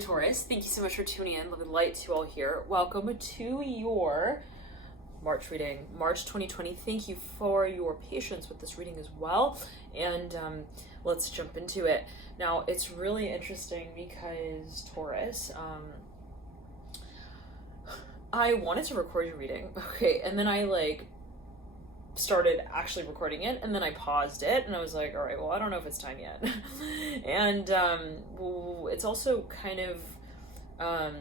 Taurus, thank you so much for tuning in. Love and light to all here. Welcome to your March reading, March 2020. Thank you for your patience with this reading as well. And let's jump into it. Now, it's really interesting because Taurus, I wanted to record your reading, okay, and then I started actually recording it, and then I paused it, and I was like, all right, well, I don't know if it's time yet. And it's also kind of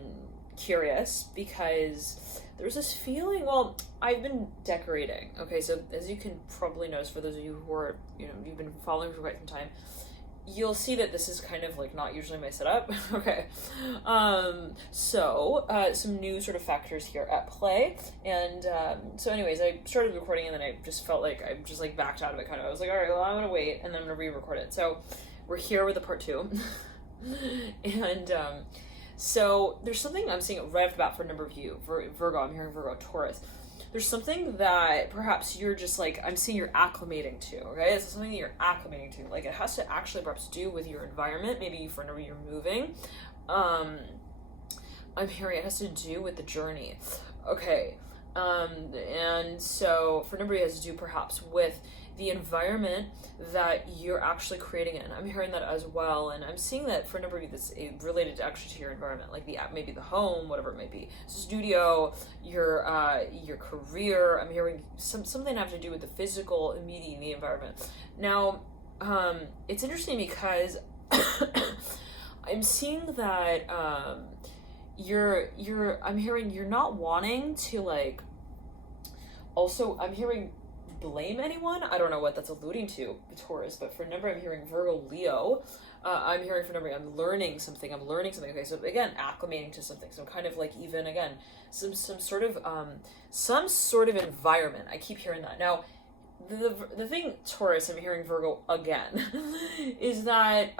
curious because there's this feeling, well, I've been decorating, okay, so as you can probably notice, for those of you who are, you've been following for quite some time, you'll see that this is kind of not usually my setup. Okay. Some new sort of factors here at play. And so anyways, I started recording and then I just felt like I just backed out of it kind of. I was like, all right, well, I'm going to wait and then I'm going to re-record it. So we're here with the part 2. And so there's something I'm seeing right off the bat for a number of you. Virgo, I'm hearing Virgo, Taurus. There's something that perhaps you're just I'm seeing you're acclimating to, okay? It's something that you're acclimating to. It has to actually perhaps do with your environment. Maybe for whenever you're moving. I'm hearing it has to do with the journey. Okay. And so for a number of you, it has to do perhaps with the environment that you're actually creating in. I'm hearing that as well, and I'm seeing that for a number of you that's related actually to your environment, maybe the home, whatever it may be, studio, your career. I'm hearing something have to do with the physical, immediate, the environment. Now, it's interesting because I'm seeing that I'm hearing you're not wanting to also I'm hearing blame anyone. I don't know what that's alluding to, Taurus, but for a number I'm hearing Virgo, Leo. I'm hearing for a number I'm learning something. Okay, so again, acclimating to something. So kind of even again, some sort of environment. I keep hearing that. Now, the thing, Taurus, I'm hearing Virgo again, is that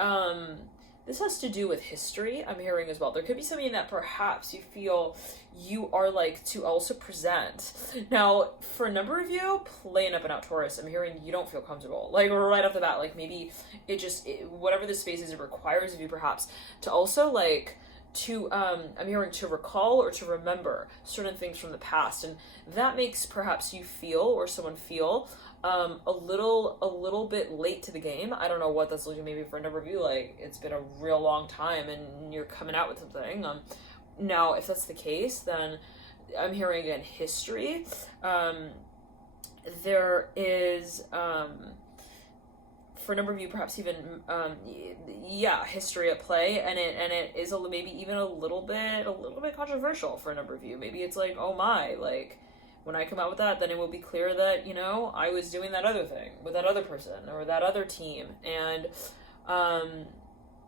this has to do with history, I'm hearing as well. There could be something that perhaps you feel you are to also present. Now, for a number of you, playing up and out Taurus, I'm hearing you don't feel comfortable. Right off the bat, maybe whatever the space is, it requires of you perhaps to also I'm hearing to recall or to remember certain things from the past. And that makes perhaps you feel, or someone feel, a little bit late to the game. I don't know what that's looking, maybe for a number of you, it's been a real long time and you're coming out with something. Now, if that's the case, then I'm hearing again, history. There is, for a number of you, perhaps even, history at play, and it is maybe even a little bit controversial for a number of you. Maybe it's oh my, when I come out with that, then it will be clear that, I was doing that other thing with that other person or that other team. And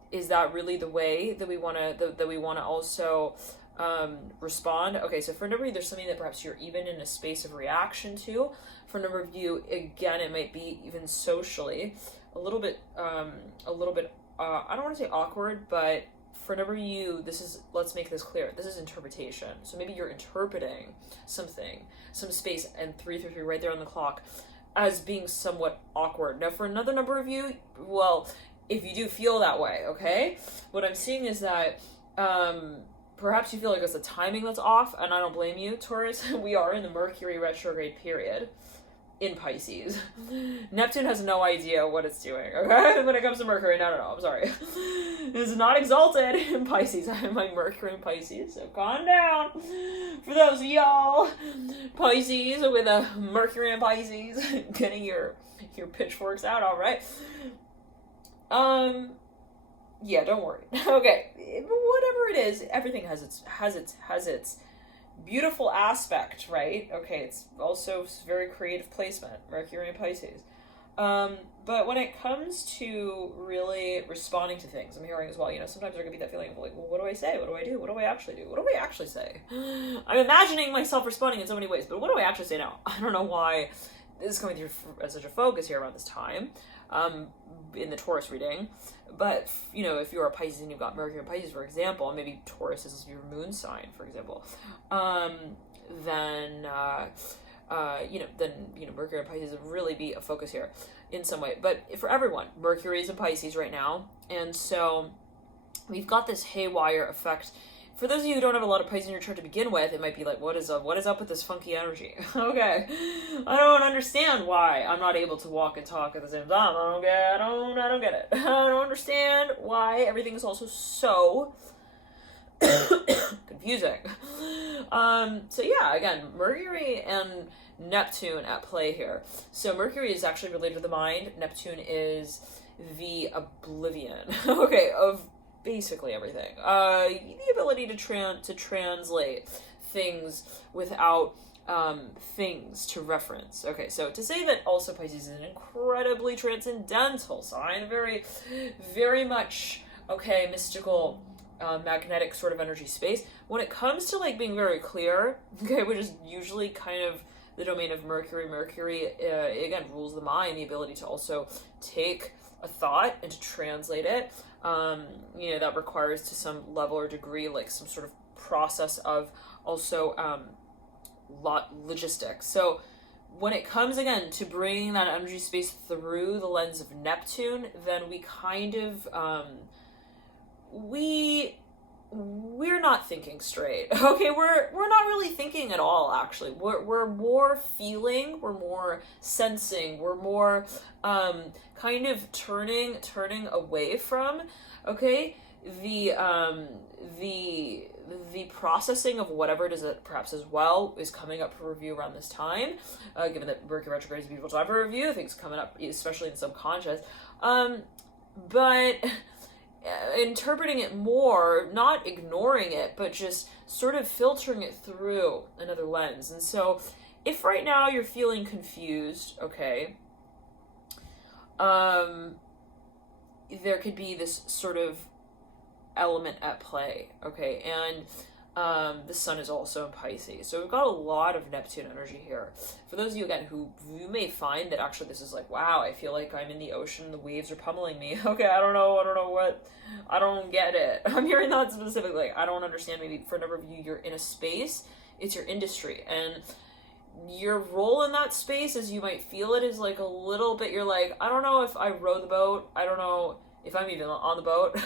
is that really the way that we want to also respond? Okay, so for a number of you, there's something that perhaps you're even in a space of reaction to. For a number of you, again, it might be even socially a little bit, I don't want to say awkward, but for a number of you, let's make this clear, this is interpretation. So maybe you're interpreting something, some space, and 333 right there on the clock, as being somewhat awkward. Now, for another number of you, well, if you do feel that way, okay, what I'm seeing is that perhaps you feel it's the timing that's off, and I don't blame you, Taurus. We are in the Mercury retrograde period in Pisces. Neptune has no idea what it's doing, okay? When it comes to Mercury, no, I'm sorry. It's not exalted in Pisces. I'm Mercury in Pisces, so calm down. For those of y'all, Pisces, with a Mercury in Pisces, getting your pitchforks out, all right? Yeah, don't worry. Okay, whatever it is, everything has its beautiful aspect, right? Okay, it's also very creative placement, Mercury and Pisces. But when it comes to really responding to things, I'm hearing as well, sometimes there can be that feeling of well, what do I say? What do I do? What do I actually do? What do I actually say? I'm imagining myself responding in so many ways, but what do I actually say now? I don't know why this is coming through as such a focus here around this time, in the Taurus reading. But, if you're a Pisces and you've got Mercury and Pisces, for example, and maybe Taurus is your moon sign, for example, then Mercury and Pisces would really be a focus here in some way. But for everyone, Mercury is in Pisces right now, and so we've got this haywire effect. For those of you who don't have a lot of Pisces in your chart to begin with, it might be like, what is up with this funky energy? Okay, I don't understand why I'm not able to walk and talk at the same time. I don't get it. I don't understand why everything is also so confusing. So yeah, again, Mercury and Neptune at play here. So Mercury is actually related to the mind. Neptune is the oblivion, okay, of basically everything. The ability to translate things without things to reference. Okay, so to say that also Pisces is an incredibly transcendental sign, very, very much, okay, mystical, magnetic sort of energy space. When it comes to like being very clear, okay, which is usually kind of the domain of Mercury. Mercury, again, rules the mind, the ability to also take a thought and to translate it. That requires to some level or degree, like some sort of process of also logistics. So when it comes again to bringing that energy space through the lens of Neptune, then we kind of, we're not thinking straight. Okay, we're not really thinking at all, actually. We're more feeling, we're more sensing, we're more kind of turning away from, okay, the processing of whatever it is that perhaps as well is coming up for review around this time, given that Mercury retrograde is a beautiful time for review, things coming up, especially in the subconscious. But interpreting it more, not ignoring it, but just sort of filtering it through another lens. And so if right now you're feeling confused, okay, there could be this sort of element at play, okay, and the sun is also in Pisces, so we've got a lot of Neptune energy here. For those of you, again, who you may find that actually this is like, wow, I feel like I'm in the ocean, the waves are pummeling me. Okay, I don't get it. I'm hearing that specifically. I don't understand. Maybe for a number of you, you're in a space, it's your industry, and your role in that space, as you might feel it, is like a little bit, you're like, I don't know if I row the boat, I don't know if I'm even on the boat.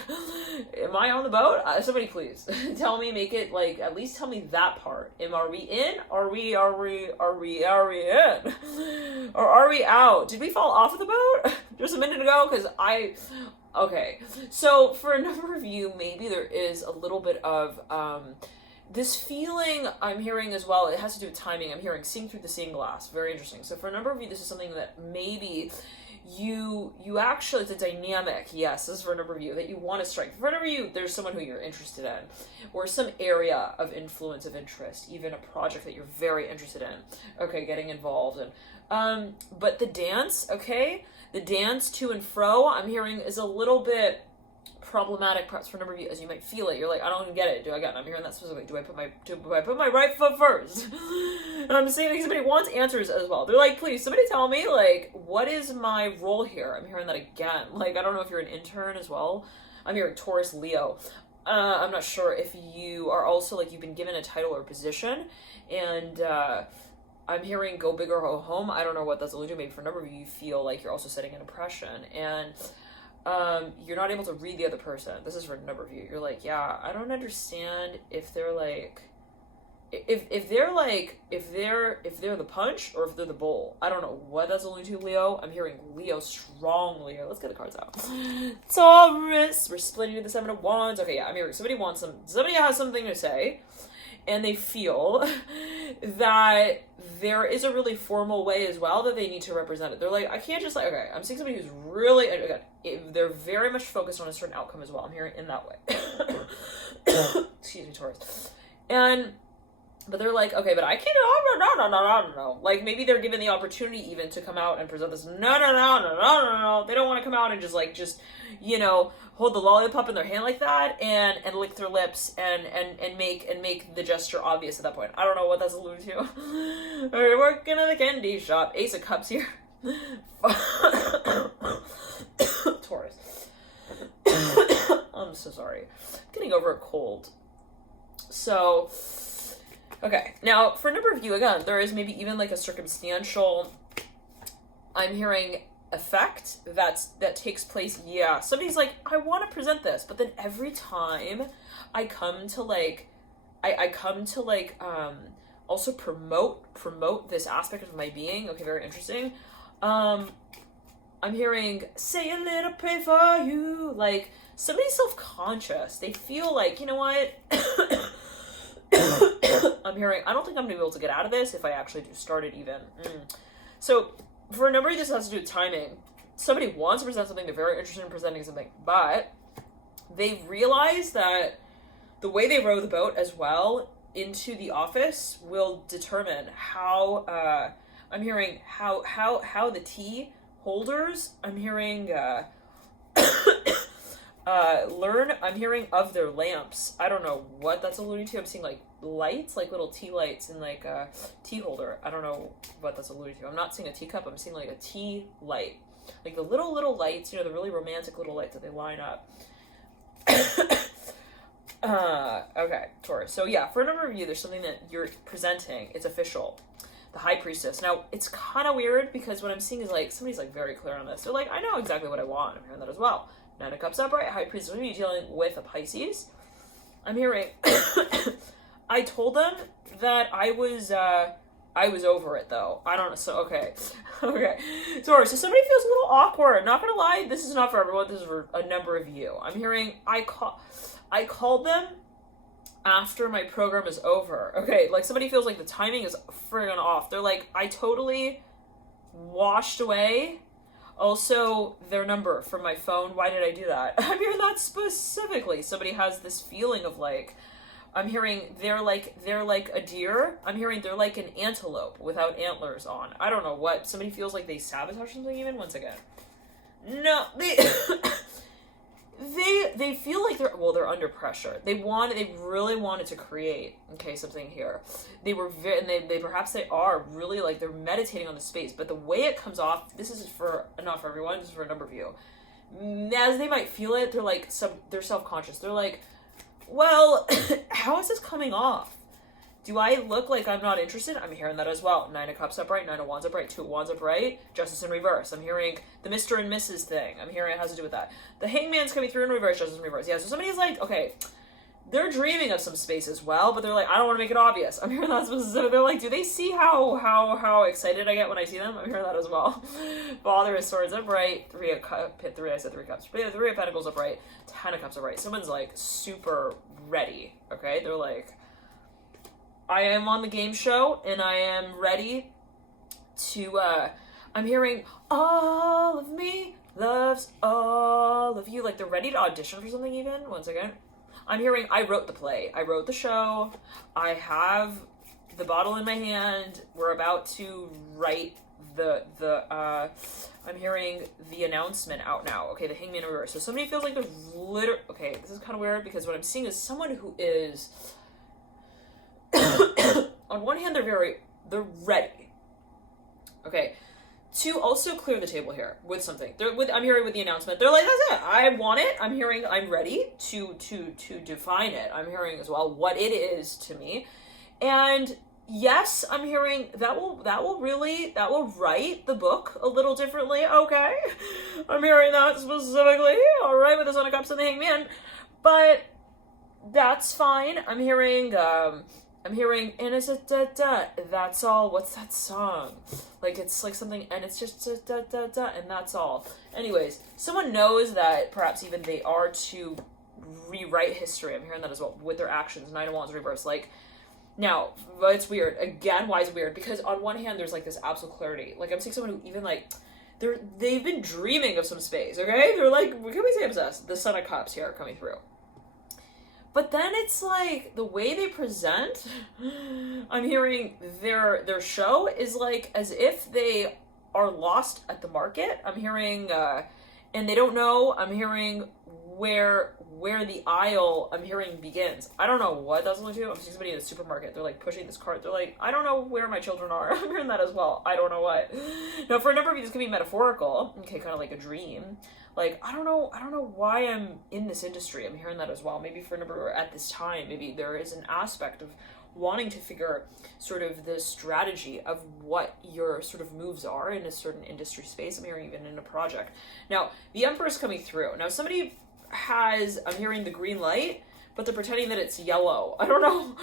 Am I on the boat? Somebody please tell me, make it like, at least tell me that part. Are we in? Are we in? Or are we out? Did we fall off of the boat just a minute ago? Okay. So for a number of you, maybe there is a little bit of, this feeling I'm hearing as well, it has to do with timing. I'm hearing seeing through the seeing glass. Very interesting. So for a number of you, this is something that maybe you actually, it's a dynamic, yes, this is for a number of you, that you want to strike. For a number of you, there's someone who you're interested in, or some area of influence, of interest, even a project that you're very interested in, okay, getting involved in. But the dance, okay, the dance to and fro, I'm hearing is a little bit problematic, perhaps for a number of you, as you might feel it. You're like, I don't get it. I'm hearing that specifically. Do I put my right foot first? And I'm seeing like somebody wants answers as well. They're like, please, somebody tell me, like, what is my role here? I'm hearing that again. Like, I don't know if you're an intern as well. I'm hearing Taurus, Leo. I'm not sure if you are also, like, you've been given a title or position, and I'm hearing go big or go home. I don't know what that's alluding to. Maybe for a number of you, you feel like you're also setting an impression, and you're not able to read the other person. This is for a number of you. You're like, yeah, I don't understand if they're like, if they're the punch or if they're the bowl. I don't know what that's alluding to, Leo. I'm hearing Leo, strong Leo. Let's get the cards out. Taurus. We're splitting to the Seven of Wands. Okay, yeah, I'm hearing somebody has something to say, and they feel that there is a really formal way as well that they need to represent it. They're like, I can't just like, okay, I'm seeing somebody who's really, again, they're very much focused on a certain outcome as well. I'm hearing in that way. Excuse me, Taurus. But they're like, okay, but I can't, no. Like, maybe they're given the opportunity even to come out and present this. No. They don't want to come out and just hold the lollipop in their hand like that and lick their lips and make the gesture obvious at that point. I don't know what that's alluding to. We're working at the candy shop. Ace of Cups here. Taurus. I'm so sorry. Getting over a cold. So, okay. Now, for a number of you, again, there is maybe even like a circumstantial, I'm hearing effect that takes place. Yeah, somebody's like, I want to present this, but then every time I come to like, I come to like also promote this aspect of my being. Okay, very interesting. I'm hearing say a little prayer for you. Like, somebody's self-conscious. They feel like, you know what? I'm hearing, I don't think I'm gonna be able to get out of this if I actually do start it even. So for a number of this has to do with timing. Somebody wants to present something, they're very interested in presenting something, but they realize that the way they row the boat as well into the office will determine how I'm hearing how the tea holders, I'm hearing learn, I'm hearing of their lamps. I don't know what that's alluding to. I'm seeing like lights, like little tea lights in like a tea holder. I don't know what that's alluding to. I'm not seeing a teacup, I'm seeing like a tea light. Like the little lights, you know, the really romantic little lights that they line up. Okay, Taurus. So yeah, for a number of you, there's something that you're presenting. It's official. The High Priestess. Now, it's kind of weird because what I'm seeing is like, somebody's like very clear on this. They're like, I know exactly what I want. I'm hearing that as well. Nine of Cups upright, High Priestess. We're going to be dealing with a Pisces. I'm hearing, I told them that I was over it though. I don't know. So, okay. Okay. Taurus, so somebody feels a little awkward. Not gonna lie, this is not for everyone. This is for a number of you. I'm hearing, I called them after my program is over. Okay, like somebody feels like the timing is friggin' off. They're like, I totally washed away also their number from my phone. Why did I do that? I'm hearing that specifically. Somebody has this feeling of like, I'm hearing they're like a deer. I'm hearing they're like an antelope without antlers on. I don't know what. Somebody feels like they sabotage something even. Once again. No, they feel like they're under pressure. They really wanted to create, okay, something here. They were they perhaps they are really like they're meditating on the space, but the way it comes off, this is not for everyone, this is for a number of you. As they might feel it, they're like they're self-conscious. They're like, well, how is this coming off? Do I look like I'm not interested? I'm hearing that as well. Nine of Cups upright, Nine of Wands upright, Two of Wands upright, Justice in reverse. I'm hearing the Mr. and Mrs. thing. I'm hearing it has to do with that. The Hangman's coming through in reverse, Justice in reverse. Yeah, so somebody's like, okay, they're dreaming of some space as well, but they're like, I don't want to make it obvious. I'm hearing that specific. They're like, do they see how excited I get when I see them? I'm hearing that as well. Father of Swords upright, Three of Cups, I said Three Cups. Three of Pentacles upright, Ten of Cups upright. Someone's like super ready, okay? They're like, I am on the game show, and I am ready to, I'm hearing, all of me loves all of you. Like, they're ready to audition for something even. Once again. I'm hearing, I wrote the play. I wrote the show. I have the bottle in my hand. We're about to write I'm hearing the announcement out now. Okay, the Hangman reverse. So somebody feels like they're okay, this is kind of weird because what I'm seeing is someone who is... on one hand, they're ready. Okay, to also clear the table here with something. I'm hearing with the announcement, they're like, that's it. I want it. I'm hearing I'm ready to define it. I'm hearing as well what it is to me, and yes, I'm hearing that will write the book a little differently. Okay, I'm hearing that specifically. All right, with the Son of Cups and the Hangman, but that's fine. I'm hearing, and it's a da-da, that's all. What's that song? Like, it's like something, and it's just da-da-da-da, and that's all. Anyways, someone knows that perhaps even they are to rewrite history. I'm hearing that as well, with their actions. Nine of Wands reverse. Like, now, it's weird. Again, why is it weird? Because on one hand, there's like this absolute clarity. Like, I'm seeing someone who even like, they've been dreaming of some space, okay? They're like, what can we say obsessed? The Son of Cups here coming through. But then it's like, the way they present, I'm hearing their show is like as if they are lost at the market. I'm hearing, and they don't know, I'm hearing where the aisle, I'm hearing begins. I don't know what that's going to do. I'm seeing somebody in a supermarket. They're like pushing this cart. They're like, I don't know where my children are. I'm hearing that as well. I don't know what. Now, for a number of you, this can be metaphorical. Okay, kind of like a dream. Like, I don't know why I'm in this industry. I'm hearing that as well. Maybe for a number at this time, maybe there is an aspect of wanting to figure sort of the strategy of what your sort of moves are in a certain industry space. I'm hearing even in a project. Now, the Emperor is coming through. Now, somebody has, I'm hearing the green light, but they're pretending that it's yellow. I don't know,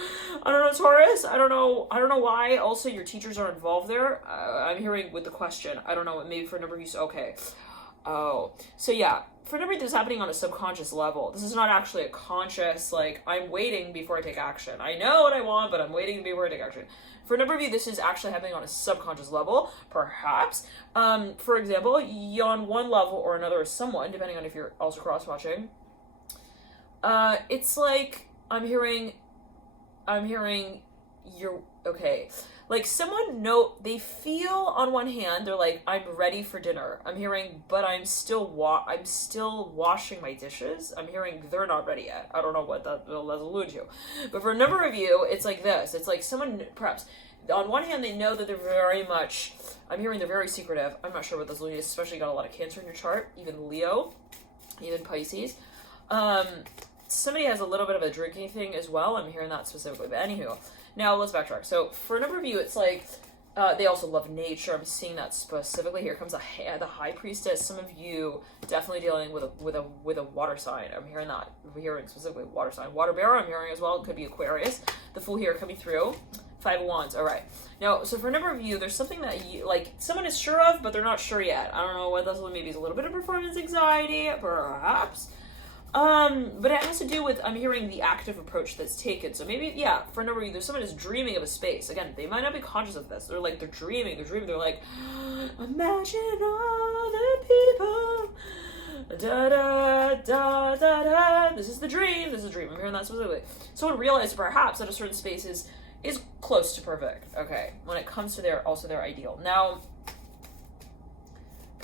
Taurus. I don't know why. Also, your teachers are involved there. I'm hearing with the question. I don't know, maybe for a number of you. Okay. Oh, so yeah, for a number of you, this is happening on a subconscious level. This is not actually a conscious, like, I'm waiting before I take action. I know what I want, but I'm waiting before I take action. For a number of you, this is actually happening on a subconscious level, perhaps. For example, on one level or another, someone, depending on if you're also cross-watching, it's like, I'm hearing you're, okay, like someone they feel on one hand, they're like, I'm ready for dinner. I'm hearing, but I'm still washing my dishes. I'm hearing they're not ready yet. I don't know what that's alluded to. But for a number of you, it's like this. It's like someone, perhaps, on one hand, they know that they're very much, I'm hearing they're very secretive. I'm not sure what that's alluding to, especially got a lot of Cancer in your chart, even Leo, even Pisces. Somebody has a little bit of a drinking thing as well. I'm hearing that specifically. But anywho, now let's backtrack. So for a number of you, it's like they also love nature. I'm seeing that specifically. Here comes the High Priestess. Some of you definitely dealing with a water sign. I'm hearing that. I'm hearing specifically water sign. Water bearer, I'm hearing as well. It could be Aquarius. The Fool here coming through. 5 of Wands. All right. Now, so for a number of you, there's something that you, like, someone is sure of, but they're not sure yet. I don't know what that's. Maybe it's a little bit of performance anxiety, perhaps. But it has to do with, I'm hearing the active approach that's taken. So maybe, yeah, for a number of you, there's someone who's dreaming of a space. Again, they might not be conscious of this. They're dreaming. They're like, imagine all the people. Da da da da da. This is the dream. I'm hearing that specifically. Someone realized perhaps that a certain space is close to perfect. Okay, when it comes to their ideal. Now,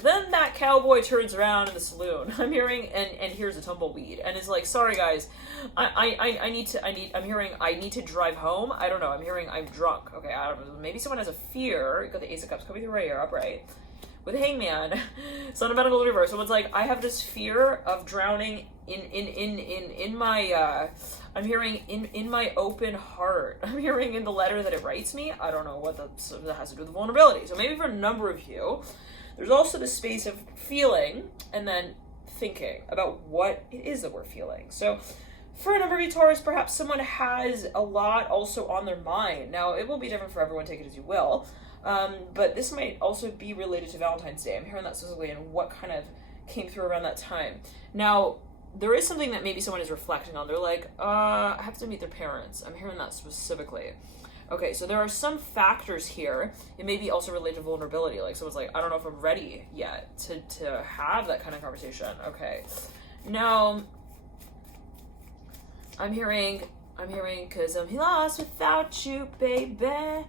then that cowboy turns around in the saloon. I'm hearing, and here's a tumbleweed, and is like, sorry guys, I need to drive home. I don't know. I'm hearing I'm drunk. Okay, I don't know. Maybe someone has a fear. You got the Ace of Cups coming through right here, upright. With Hangman, Son of Pentacles reverse. Someone's like, I have this fear of drowning in my. I'm hearing in my open heart. I'm hearing in the letter that it writes me. I don't know what that has to do with vulnerability. So maybe for a number of you, there's also the space of feeling and then thinking about what it is that we're feeling. So for a number of you, Taurus, perhaps someone has a lot also on their mind. Now, it will be different for everyone, take it as you will. But this might also be related to Valentine's Day. I'm hearing that specifically and what kind of came through around that time. Now, there is something that maybe someone is reflecting on. They're like, I have to meet their parents. I'm hearing that specifically. Okay, so there are some factors here. It may be also related to vulnerability. Like someone's like, I don't know if I'm ready yet to have that kind of conversation. Okay. Now, I'm hearing, cause I'm lost without you, baby.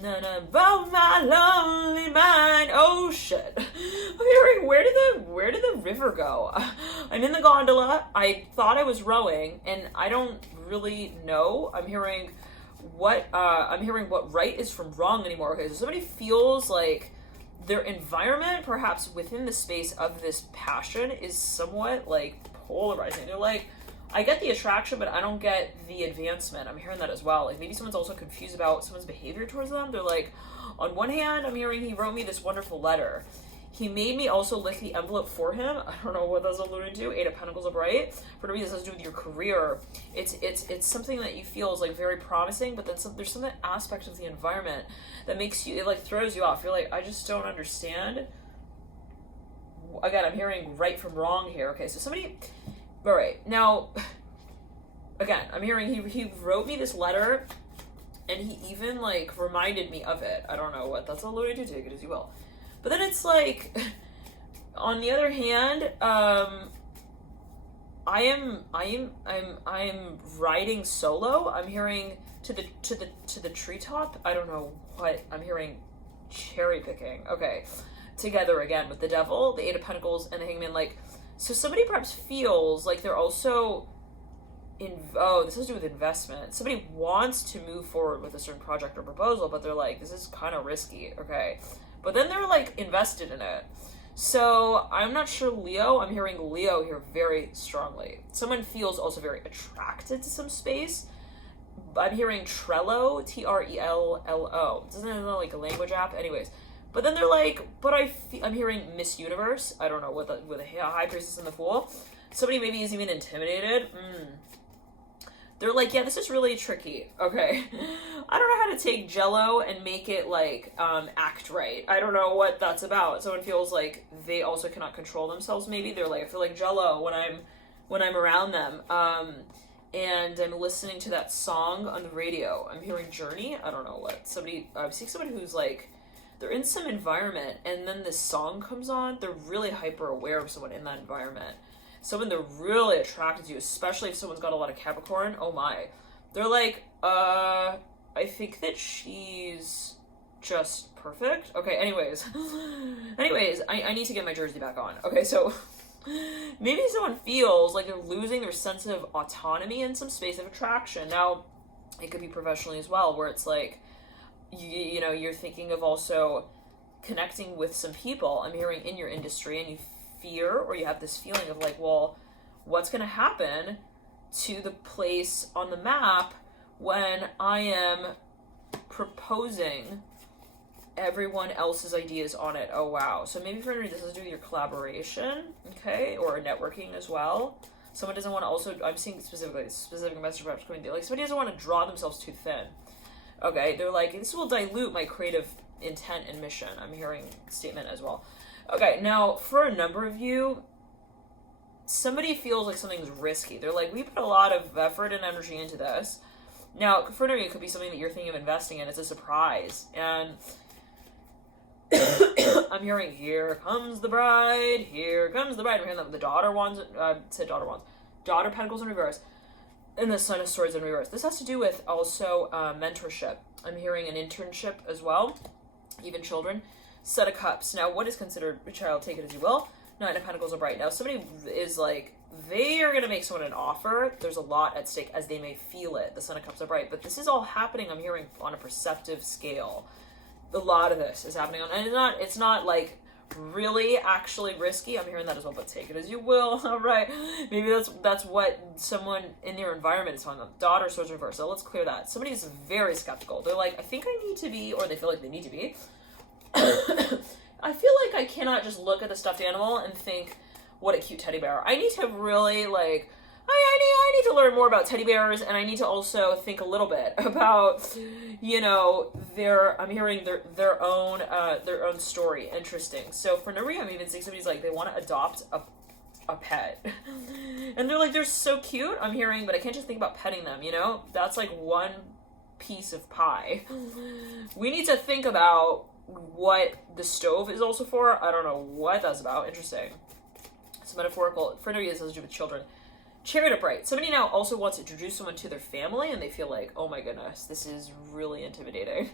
None about my lonely mind. Oh shit. I'm hearing, where did the river go? I'm in the gondola. I thought I was rowing and I don't really know. I'm hearing what right is from wrong anymore. Okay, so somebody feels like their environment, perhaps within the space of this passion, is somewhat like polarizing. They're like, I get the attraction, but I don't get the advancement. I'm hearing that as well. Like maybe someone's also confused about someone's behavior towards them. They're like, on one hand, I'm hearing he wrote me this wonderful letter. He made me also lick the envelope for him. I don't know what that's alluding to. 8 of Pentacles upright. For me, this has to do with your career. It's something that you feel is like very promising, but then there's some aspect of the environment that makes you, it like throws you off. You're like, I just don't understand. Again, I'm hearing right from wrong here. Okay, so somebody, all right, now, again, I'm hearing he wrote me this letter, and he even like reminded me of it. I don't know what that's alluding to. Take it as you will. But then it's like, on the other hand, I'm riding solo. I'm hearing to the treetop. I don't know what I'm hearing. Cherry picking. Okay, together again with the Devil, the 8 of Pentacles, and the Hangman. Like, so somebody perhaps feels like they're also this has to do with investment. Somebody wants to move forward with a certain project or proposal, but they're like, this is kind of risky. Okay. But then they're like invested in it. So I'm not sure Leo. I'm hearing Leo here very strongly. Someone feels also very attracted to some space. I'm hearing Trello, Trello. Doesn't it know like a language app? Anyways. But then they're like, but I'm hearing Miss Universe. I don't know, with a High Priestess and the Fool. Somebody maybe is even intimidated. They're like, yeah, this is really tricky. Okay. I don't know how to take Jello and make it like act right. I don't know what that's about. Someone feels like they also cannot control themselves. Maybe they're like, I feel like Jello when I'm around them. And I'm listening to that song on the radio. I'm hearing Journey. I don't know what. I'm seeing somebody who's like, they're in some environment and then this song comes on. They're really hyper aware of someone in that environment. Someone they're really attracted to, especially if someone's got a lot of Capricorn. Oh my. They're like, I think that she's just perfect. Okay, anyways, I need to get my jersey back on. Okay, so maybe someone feels like they're losing their sense of autonomy in some space of attraction. Now, it could be professionally as well, where it's like, you know, you're thinking of also connecting with some people. I'm hearing in your industry, and you fear, or you have this feeling of like, well, what's going to happen to the place on the map when I am proposing everyone else's ideas on it? Oh wow. So maybe for this has to do with your collaboration, okay, or networking as well. Someone doesn't want to also, I'm seeing specific message perhaps coming through, like somebody doesn't want to draw themselves too thin. Okay, they're like, this will dilute my creative intent and mission. I'm hearing statement as well. Okay, now, for a number of you, somebody feels like something's risky. They're like, we put a lot of effort and energy into this. Now, for another, it could be something that you're thinking of investing in. It's a surprise. And I'm hearing, here comes the bride, here comes the bride. I'm hearing the daughter wands, daughter pentacles in reverse, and the son of swords in reverse. This has to do with also mentorship. I'm hearing an internship as well, even children. Set of Cups. Now, what is considered a child? Take it as you will. Nine of Pentacles are bright. Now, somebody is like, they are going to make someone an offer. There's a lot at stake as they may feel it. The Son of Cups are bright. But this is all happening, I'm hearing, on a perceptive scale. A lot of this is happening on, and it's not like really actually risky. I'm hearing that as well, but take it as you will. All right. Maybe that's what someone in your environment is telling them. Daughter, swords reverse. So let's clear that. Somebody's very skeptical. They're like, I think I need to be, or they feel like they need to be. I feel like I cannot just look at the stuffed animal and think, what a cute teddy bear. I need to really, like, I need to learn more about teddy bears, and I need to also think a little bit about, you know, I'm hearing their own story. Interesting. So for Nari, I'm even seeing somebody's like, they want to adopt a pet. And they're like, they're so cute, I'm hearing, but I can't just think about petting them, you know? That's like one piece of pie. We need to think about what the stove is also for. I don't know what that's about. Interesting. It's metaphorical. For no reason, has to do with children. Chariot upright. Somebody now also wants to introduce someone to their family, and they feel like, oh my goodness, this is really intimidating.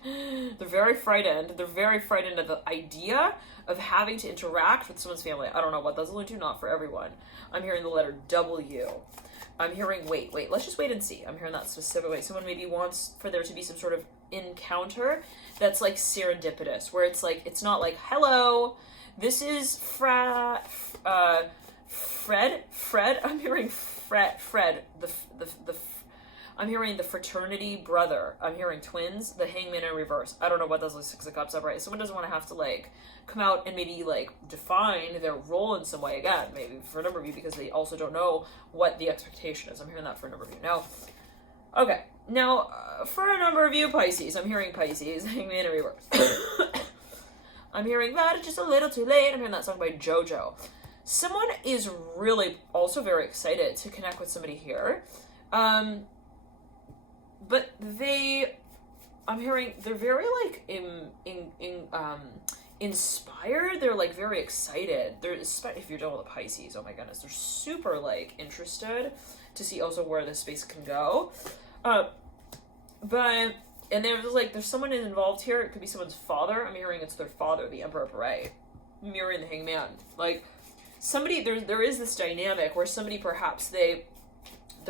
They're very frightened. They're very frightened of the idea of having to interact with someone's family. I don't know what that's alluding to. Not for everyone. I'm hearing the letter W. I'm hearing wait. Let's just wait and see. I'm hearing that specifically. Someone maybe wants for there to be some sort of encounter that's like serendipitous, where it's like, it's not like, hello, this is Fred. I'm hearing Fred. I'm hearing the fraternity brother. I'm hearing twins. The Hangman in reverse. I don't know what those like Six of Cups are, right? Someone doesn't want to have to like come out and maybe like define their role in some way again. Maybe for a number of you because they also don't know what the expectation is. I'm hearing that for a number of you now. Okay, now for a number of you Pisces, I'm hearing Pisces. Hangman in reverse. I'm hearing that it's just a little too late. I'm hearing that song by JoJo. Someone is really also very excited to connect with somebody here. But I'm hearing they're very like inspired. They're like very excited. They're, if you're dealing with a Pisces, oh my goodness, they're super like interested to see also where this space can go. And there's someone involved here. It could be someone's father. I'm hearing it's their father, the Emperor Parade, mirroring the Hangman. Like somebody, there is this dynamic where somebody perhaps they're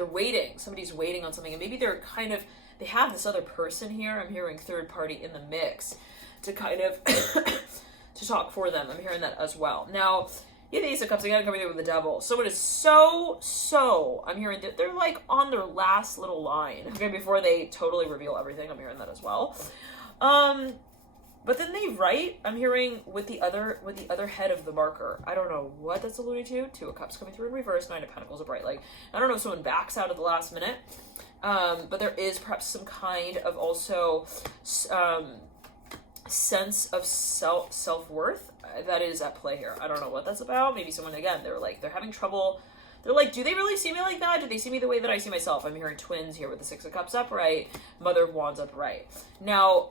waiting. Somebody's waiting on something, and maybe they have this other person here. I'm hearing third party in the mix to kind of to talk for them. I'm hearing that as well. Now, Yeah, the Ace of Cups again coming in with the Devil. Someone is so, I'm hearing that they're like on their last little line, okay, before they totally reveal everything. I'm hearing that as well. But then they write, I'm hearing with the other head of the marker. I don't know what that's alluding to. Two of Cups coming through in reverse, Nine of Pentacles are bright. Like, I don't know if someone backs out at the last minute. But there is perhaps some kind of also sense of self-worth that is at play here. I don't know what that's about. Maybe someone, again, they're having trouble. They're like, do they really see me like that? Do they see me the way that I see myself? I'm hearing twins here with the Six of Cups upright, Mother of Wands upright. Now,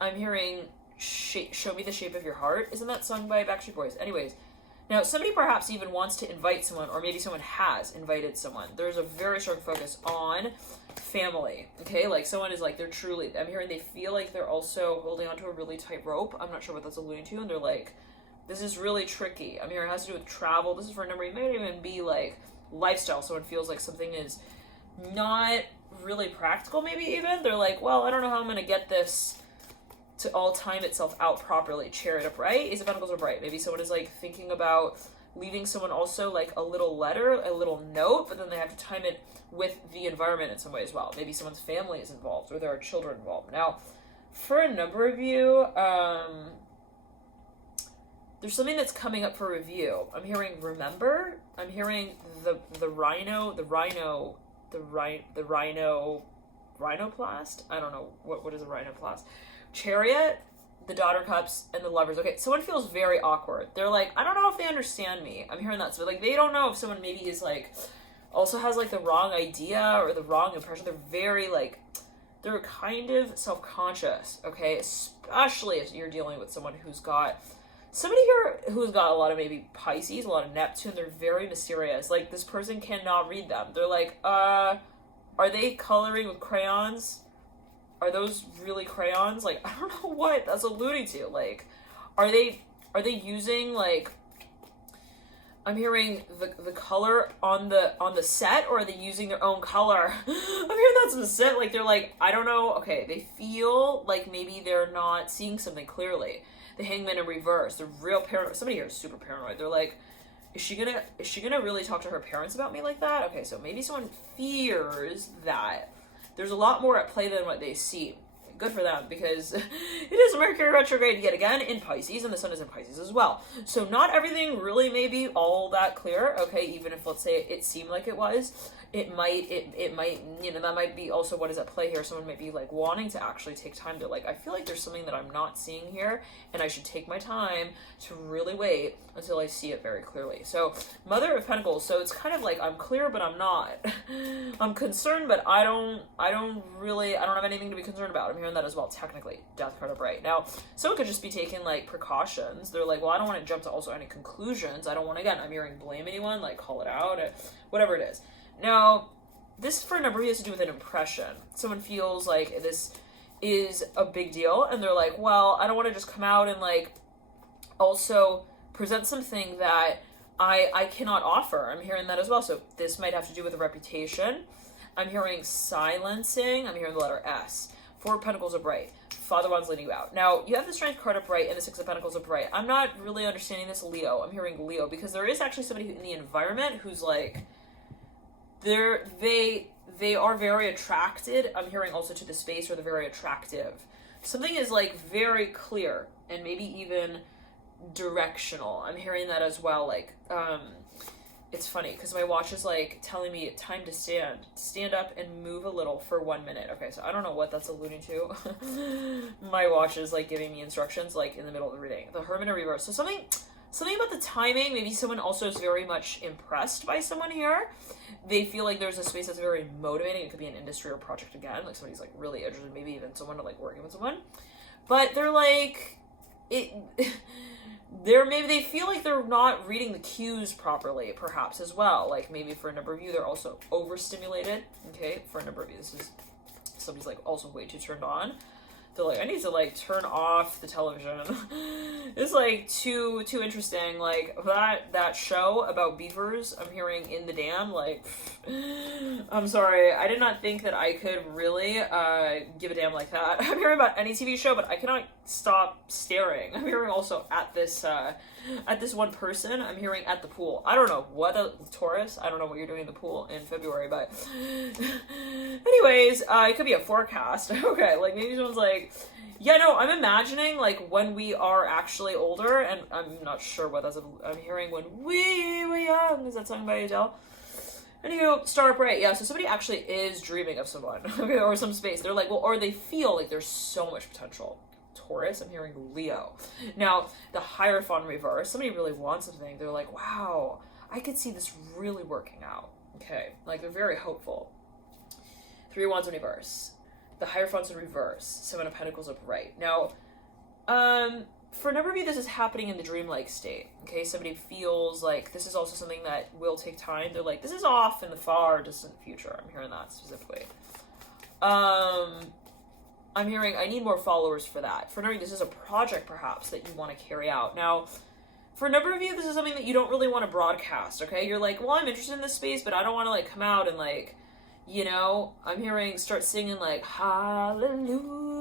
I'm hearing Show Me the Shape of Your Heart. Isn't that sung by Backstreet Boys? Anyways, now somebody perhaps even wants to invite someone, or maybe someone has invited someone. There's a very strong focus on family, okay? Like, someone is like, they're truly, I'm hearing they feel like they're also holding onto a really tight rope. I'm not sure what that's alluding to, and they're like, this is really tricky. I'm hearing it has to do with travel. This is for a number, it may even be like lifestyle. Someone feels like something is not really practical, maybe even. They're like, well, I don't know how I'm going to get this to all time itself out properly. Chariot upright, Ace of Pentacles are bright. Maybe someone is like thinking about leaving someone also like a little letter, a little note, but then they have to time it with the environment in some way as well. Maybe someone's family is involved, or there are children involved. Now, for a number of you, there's something that's coming up for review. I'm hearing remember. I'm hearing the rhinoplast. I don't know what is a rhinoplast. Chariot, the Daughter Cups, and the Lovers. Okay, someone feels very awkward. They're like, I don't know if they understand me. I'm hearing that. So, like, they don't know if someone maybe is, like, also has, like, the wrong idea or the wrong impression. They're very, like, they're kind of self-conscious, okay? Especially if you're dealing with someone who's got, somebody here who's got a lot of maybe Pisces, a lot of Neptune. They're very mysterious. Like, this person cannot read them. They're like, are they coloring with crayons? Are those really crayons? Like, I don't know what that's alluding to. Like, are they using, like, I'm hearing the color on the set, or are they using their own color? I'm hearing that's the set. Like, they're like, I don't know. Okay, they feel like maybe they're not seeing something clearly. The Hangman in reverse. They're real paranoid. Somebody here is super paranoid. They're like, is she gonna really talk to her parents about me like that? Okay, so maybe someone fears that there's a lot more at play than what they see. Good for them, because it is Mercury retrograde yet again in Pisces, and the Sun is in Pisces as well. So not everything really may be all that clear, okay? Even if, let's say, it seemed like it was, it might, you know, that might be also what is at play here. Someone might be, like, wanting to actually take time to, like, I feel like there's something that I'm not seeing here, and I should take my time to really wait until I see it very clearly. So, Mother of Pentacles, so it's kind of like, I'm clear, but I'm not. I'm concerned, but I don't have anything to be concerned about. I'm hearing that as well, technically. Death card upright. Now, someone could just be taking, like, precautions. They're like, well, I don't want to jump to also any conclusions. I don't want, again, I'm hearing blame anyone, like, call it out, whatever it is. Now, this for a number of you has to do with an impression. Someone feels like this is a big deal, and they're like, well, I don't want to just come out and, like, also present something that I cannot offer. I'm hearing that as well. So this might have to do with a reputation. I'm hearing silencing. I'm hearing the letter S. Four of Pentacles upright. Father Wands leading you out. Now, you have the Strength card upright and the Six of Pentacles upright. I'm not really understanding this Leo. I'm hearing Leo, because there is actually somebody in the environment who's like, they are very attracted. I'm hearing also to the space where they're very attractive. Something is like very clear and maybe even directional. I'm hearing that as well. Like, it's funny because my watch is like telling me time to stand up and move a little for 1 minute. Okay, so I don't know what that's alluding to. My watch is like giving me instructions like in the middle of the reading. The Hermit in reverse. So something about the timing. Maybe someone also is very much impressed by someone here. They feel like there's a space that's very motivating. It could be an industry or project again. Like somebody's like really interested, maybe even someone to like working with someone. But they're like, maybe they feel like they're not reading the cues properly, perhaps as well. Like maybe for a number of you, they're also overstimulated. Okay, for a number of you, this is somebody's like also way too turned on. They're like, I need to like turn off the television. It's like too interesting. Like that show about beavers, I'm hearing in the dam, like, I'm sorry, I did not think that I could really give a damn like that. I'm hearing about any TV show, but I cannot stop staring. I'm hearing also at this one person. I'm hearing at the pool. I don't know what Taurus. I don't know what you're doing in the pool in February, but anyways, it could be a forecast. Okay, like maybe someone's like, yeah, no, I'm imagining like when we are actually older, and I'm not sure what that's. I'm hearing when we were young. Is that sung by Adele? Anywho, star upright. Yeah, so somebody actually is dreaming of someone, okay, or some space. They're like, well, or they feel like there's so much potential. Taurus, I'm hearing Leo. Now, the Hierophant reverse, somebody really wants something. They're like, wow, I could see this really working out. Okay, like they're very hopeful. 3 of Wands in reverse. The Hierophant's in reverse. 7 of Pentacles upright. Now, for a number of you, this is happening in the dreamlike state. Okay, somebody feels like this is also something that will take time. They're like, this is off in the far distant future. I'm hearing that specifically. I'm hearing I need more followers for that. For a number of you, this is a project perhaps that you want to carry out. Now, for a number of you, this is something that you don't really want to broadcast. Okay, you're like, well, I'm interested in this space, but I don't want to like come out and like, you know, I'm hearing start singing like hallelujah.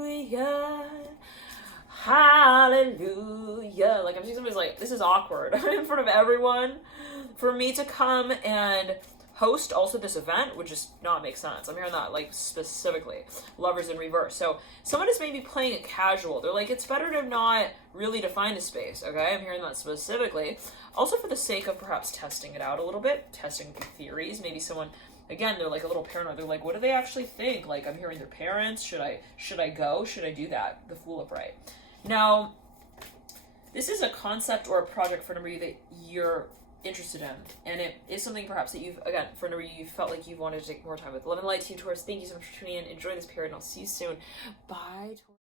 Hallelujah. Like I'm seeing somebody's like, this is awkward in front of everyone. For me to come and host also this event would just not make sense. I'm hearing that like specifically. Lovers in reverse. So someone is maybe playing it casual. They're like, it's better to not really define a space. Okay, I'm hearing that specifically. Also for the sake of perhaps testing it out a little bit, testing the theories. Maybe someone, again, they're like a little paranoid. They're like, what do they actually think? Like I'm hearing their parents. Should I go? Should I do that? The Fool upright. Now, this is a concept or a project for a number of you that you're interested in, and it is something perhaps that you've, again, for a number of you, felt like you wanted to take more time with. Love and light to you, Taurus. Thank you so much for tuning in. Enjoy this period, and I'll see you soon. Bye, Taurus.